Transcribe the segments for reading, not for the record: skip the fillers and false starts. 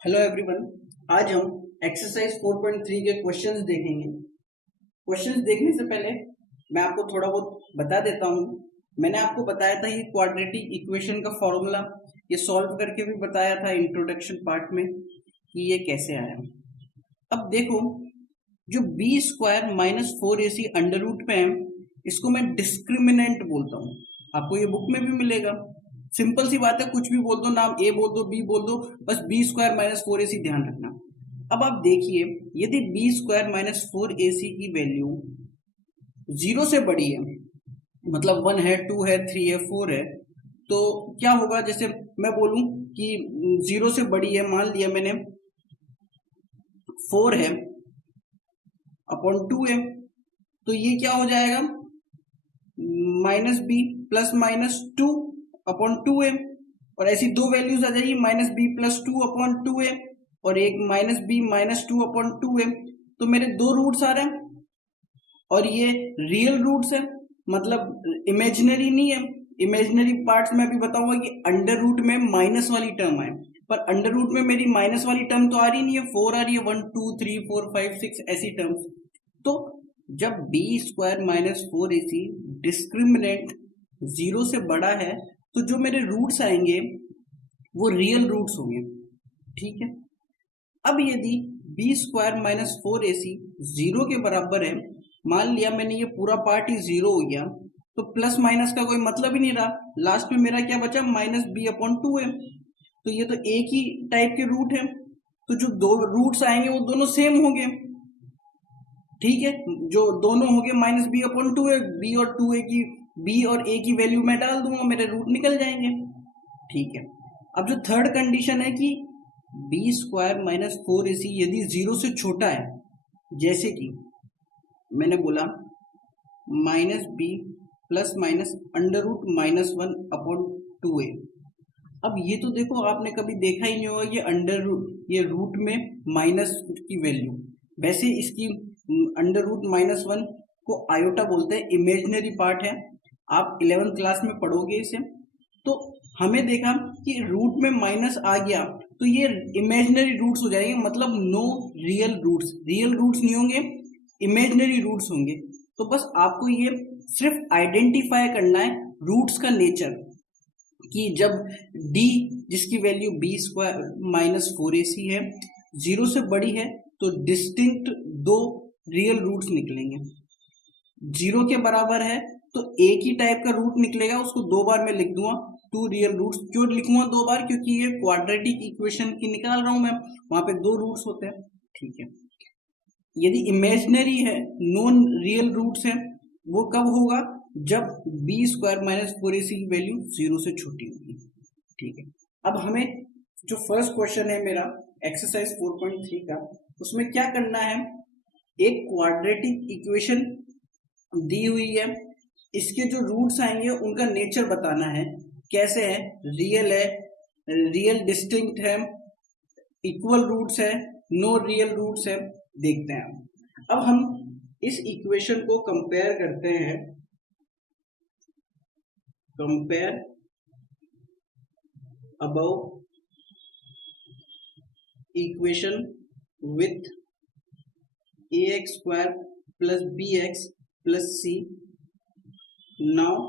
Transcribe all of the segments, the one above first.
Hello everyone. आज हम exercise 4.3 के क्वेश्चंस देखेंगे। क्वेश्चंस देखने से पहले मैं आपको थोड़ा बहुत बता देता हूँ। मैंने आपको बताया था ये क्वाड्रेटिक इक्वेशन का फॉर्मूला, ये सॉल्व करके भी बताया था इंट्रोडक्शन पार्ट में कि ये कैसे आया। अब देखो, जो B square minus 4ac under root पे है, इसको मैं डिस्क्रिमिनेंट बोलता हूँ। आपको ये बुक में भी मिलेगा। सिंपल सी बात है, कुछ भी बोल दो, नाम ए बोल दो, बी बोल दो, बस बी स्क्वायर माइनस 4ac ध्यान रखना। अब आप देखिए, यदि बी स्क्वायर माइनस 4ac की वैल्यू 0 से बड़ी है, मतलब 1 है, 2 है, 3 है, 4 है, तो क्या होगा? जैसे मैं बोलूं कि 0 से बड़ी है, मान लिया मैंने 4 है अपॉन 2 है, तो ये क्या हो जाएगा? Minus B plus minus 2 upon 2 है। और ऐसी दो वैल्यूज आ जाएगी, माइनस बी प्लस 2 अपॉन 2 है और एक माइनस बी माइनस 2 अपॉन 2 है। तो मेरे दो रूट्स आ रहे हैं और ये रियल रूट्स है, मतलब इमेजिनरी नहीं है। इमेजिनरी पार्ट्स में अभी बताऊंगा कि अंडर रूट में माइनस वाली टर्म है, पर अंडर रूट में मेरी माइनस वाली टर्म तो आ रही नहीं है, 4 आ रही है, 1 2 3 4 5 6 ऐसी टर्म्स। तो जब B square minus 4ac discriminant 0 से बड़ा है, तो जो मेरे रूट्स आएंगे वो रियल रूट्स होंगे। ठीक है। अब यदि बी स्क्वायर माइनस 4ac 0 के बराबर है, मान लिया मैंने ये पूरा पार्ट ही 0 हो गया, तो प्लस माइनस का कोई मतलब ही नहीं रहा। लास्ट में मेरा क्या बचा? माइनस बी अपॉन 2 है। तो ये तो एक ही टाइप के रूट है, तो जो दो रूट्स आएंगे वो दोनों सेम होंगे। ठीक है, जो दोनों हो गए माइनस बी अपॉन 2 है, बी और 2a की, बी और a की वैल्यू मैं डाल दूंगा, मेरे रूट निकल जाएंगे। ठीक है। अब जो थर्ड कंडीशन है कि बी स्क्वायर माइनस 4ac यदि 0 से छोटा है, जैसे कि मैंने बोला minus B plus minus under root minus 1 upon 2a। अब ये तो देखो, आपने कभी देखा ही नहीं होगा ये अंडर रूट, ये रूट में माइनस की वैल्यू। वैसे इसकी अंडर रूट माइनस 1 को आयोटा बोलते हैं, इमेजिनरी पार्ट है। आप 11th क्लास में पढ़ोगे इसे। तो हमें देखा कि रूट में माइनस आ गया तो ये इमेजिनरी रूट्स हो जाएंगे, मतलब no real roots. Real roots नहीं होंगे, इमेजिनरी रूट्स होंगे। तो बस आपको ये सिर्फ आइडेंटिफाई करना है रूट्स का नेचर, कि जब d जिसकी value B square minus 4ac है 0 से बड़ी है, तो डिस्टिंक्ट दो रियल रूट्स निकलेंगे। 0 के बराबर है तो एक ही टाइप का रूट निकलेगा, उसको दो बार मैं लिख दूंगा, टू रियल रूट्स। क्यों लिखूंगा दो बार? क्योंकि ये क्वाड्रेटिक इक्वेशन की निकाल रहा हूं मैं, वहां पे दो रूट्स होते हैं। ठीक है। यदि इमेजिनरी है, नॉन रियल रूट्स है, वो कब होगा? जब बी स्क्वायर माइनस 4ac की वैल्यू 0 से छोटी होगी। ठीक है। अब हमें जो फर्स्ट क्वेश्चन है मेरा एक्सरसाइज 4.3 का, उसमें क्या करना है? एक क्वाड्रेटिक इक्वेशन दी हुई है, इसके जो रूट्स आएंगे उनका नेचर बताना है, कैसे है, रियल है, रियल डिस्टिंक्ट है, इक्वल रूट्स है, नो रियल रूट्स है। देखते हैं। अब हम इस इक्वेशन को कंपेयर करते हैं, compare above equation with ax square plus bx plus c। Now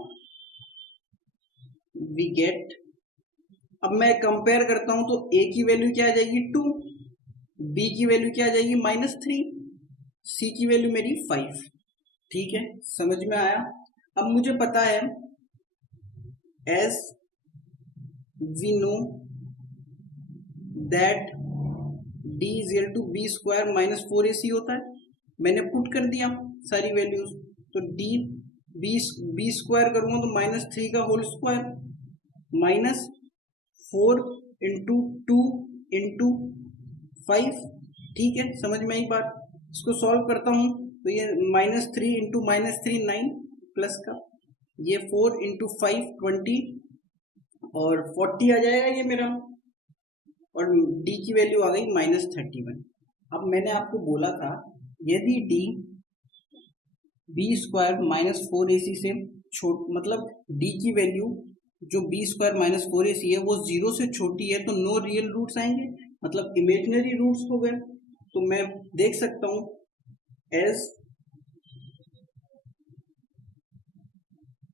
we get, अब मैं कंपेयर करता हूं तो a की वैल्यू क्या आ जाएगी? 2, b की वैल्यू क्या आ जाएगी? -3, c की वैल्यू मेरी 5। ठीक है, समझ में आया? अब मुझे पता है as we know that d is equal to B square minus 4ac होता है। मैंने पुट कर दिया सारी वैल्यूज, तो d बी स्क्वायर करूंगा तो -3 का whole square minus 4 into 2 into 5। ठीक है, समझ में आई बात? इसको सॉल्व करता हूं तो ये -3 इंटू -3 9 प्लस का, ये 4 इंटू 5 20 और 40 आ जाएगा ये मेरा, और d की वैल्यू आ गई -31। अब मैंने आपको बोला था यदि d B square minus 4ac से छोट, मतलब d की वैल्यू जो बी स्क्वायर माइनस 4ac है वो 0 से छोटी है, तो नो रियल रूट्स आएंगे। मतलब इमेजिनरी रूट्स हो गए। तो मैं देख सकता हूं as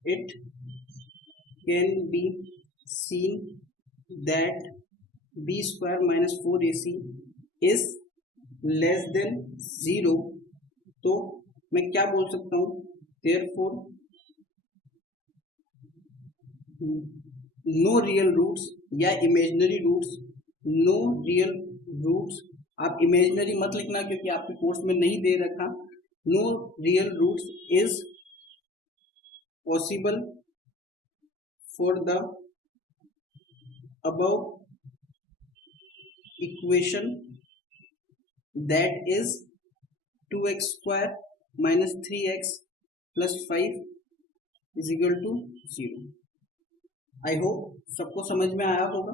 it can be seen that B square minus 4ac is less than 0। तो मैं क्या बोल सकता हूं, देयरफॉर नो रियल रूट्स या imaginary roots, no real roots, आप इमेजिनरी मत लिखना क्योंकि आपके कोर्स में नहीं दे रखा। No real roots is possible for the above equation that is 2x square minus 3x plus 5 is equal to 0। I hope सबको समझ में आया होगा।